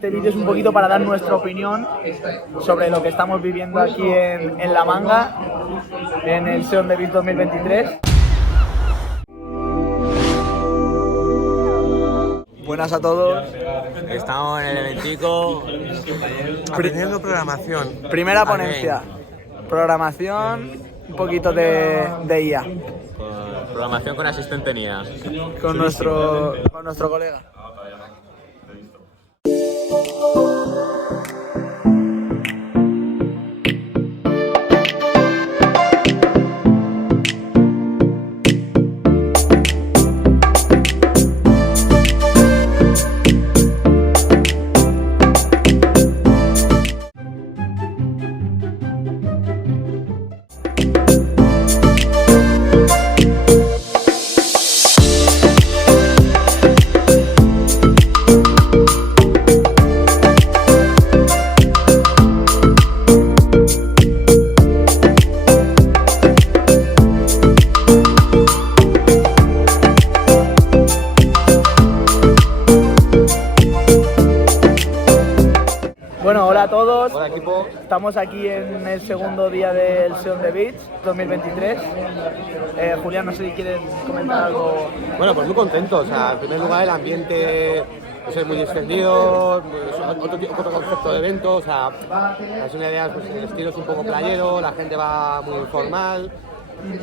Este vídeo es un poquito para dar nuestra opinión sobre lo que estamos viviendo aquí en La Manga, en el SEO de Beats 2023. Buenas a todos. Estamos en el eventico aprendiendo programación. Primera ponencia, programación, un poquito de IA. Programación con asistente NIA. Con nuestro colega. Bueno, hola a todos. Hola equipo. Estamos aquí en el segundo día del SEO de Beats 2023. Julián, no sé si quieres comentar algo. Bueno, pues muy contento. O sea, en primer lugar el ambiente pues, es muy extendido, es otro concepto de evento. O sea, es una idea, pues, el estilo es un poco playero, la gente va muy informal.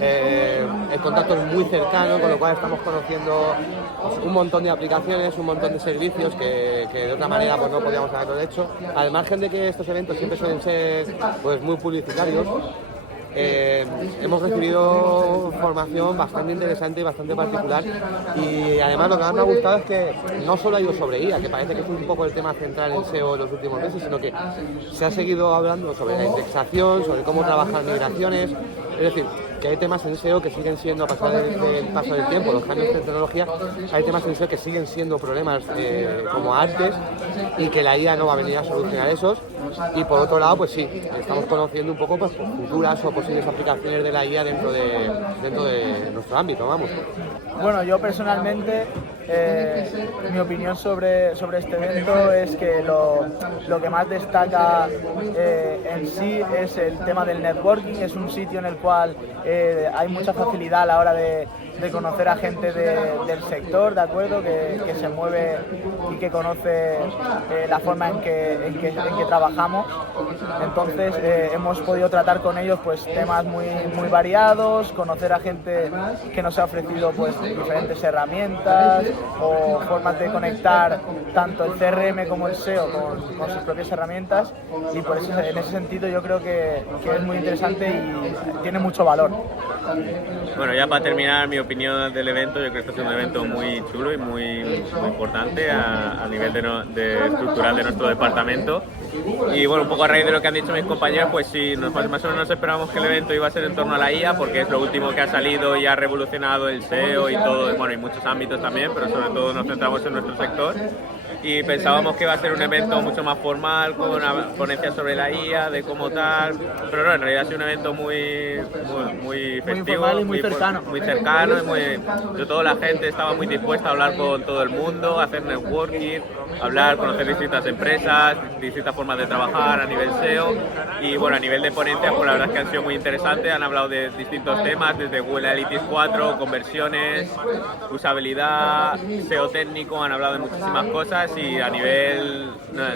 El contacto es muy cercano, con lo cual estamos conociendo pues, un montón de aplicaciones, un montón de servicios que de otra manera pues, no podíamos haberlo hecho. Al margen de que estos eventos siempre suelen ser pues, muy publicitarios, hemos recibido formación bastante interesante y bastante particular, y además lo que más me ha gustado es que no solo ha ido sobre IA, que parece que es un poco el tema central en SEO en los últimos meses, sino que se ha seguido hablando sobre la indexación, sobre cómo trabajar migraciones. Es decir, que hay temas en SEO que siguen siendo, a pesar del paso del tiempo, los cambios de tecnología, hay temas en SEO que siguen siendo problemas como antes, y que la IA no va a venir a solucionar esos. Y por otro lado, pues sí, estamos conociendo un poco pues, futuras o posibles aplicaciones de la IA dentro de nuestro ámbito, vamos. Bueno, yo personalmente, mi opinión sobre este evento es que lo que más destaca en sí es el tema del networking. Es un sitio en el cual hay mucha facilidad a la hora de conocer a gente del sector, ¿de acuerdo? Que se mueve y que conoce la forma en que trabajamos. Entonces hemos podido tratar con ellos pues temas muy variados, conocer a gente que nos ha ofrecido pues diferentes herramientas o formas de conectar tanto el CRM como el SEO con sus propias herramientas, y por eso, en ese sentido yo creo que es muy interesante y tiene mucho valor. Bueno, ya para terminar mi opinión del evento, yo creo que este es un evento muy chulo y muy importante a nivel estructural de nuestro departamento. Y bueno, un poco a raíz de lo que han dicho mis compañeros, pues sí, más o menos esperábamos que el evento iba a ser en torno a la IA, porque es lo último que ha salido y ha revolucionado el SEO y todo, bueno, y muchos ámbitos también, pero sobre todo nos centramos en nuestro sector. Y pensábamos que iba a ser un evento mucho más formal, con una ponencia sobre la IA, de cómo tal, pero no, en realidad ha sido un evento muy festivo, muy informal y muy cercano. Muy cercano, sobre todo la gente estaba muy dispuesta a hablar con todo el mundo, a hacer networking, hablar, conocer distintas empresas, distintas formas de trabajar a nivel SEO. Y bueno, a nivel de ponencias, pues la verdad es que han sido muy interesantes, han hablado de distintos temas, desde Google Analytics 4, conversiones, usabilidad, SEO técnico, han hablado de muchísimas cosas, y a nivel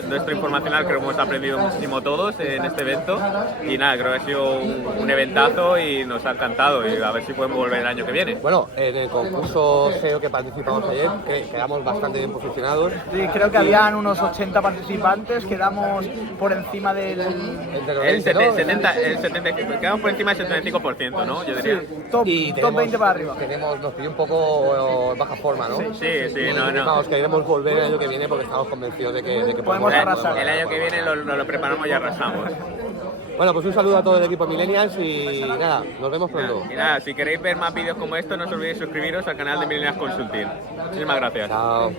nuestro informacional creo que hemos aprendido muchísimo todos en este evento, y nada, creo que ha sido un eventazo y nos ha encantado, y a ver si podemos volver el año que viene. Bueno, en el concurso SEO que participamos ayer, quedamos bastante bien posicionados. Sí, creo que habían unos 80 participantes, quedamos por encima del... Quedamos por encima del 75%, ¿no? Yo diría. Sí, top 20 para arriba. Nos pidió un poco baja forma, ¿no? Sí, no. Vamos, queremos volver el año que viene porque estamos convencidos de que podemos arrasar. El año que viene lo preparamos y arrasamos. Bueno, pues un saludo a todo el equipo Millennials y nada, nos vemos pronto. Y nada, si queréis ver más vídeos como estos, no os olvidéis suscribiros al canal de Millennials Consulting. Muchísimas gracias. Chao.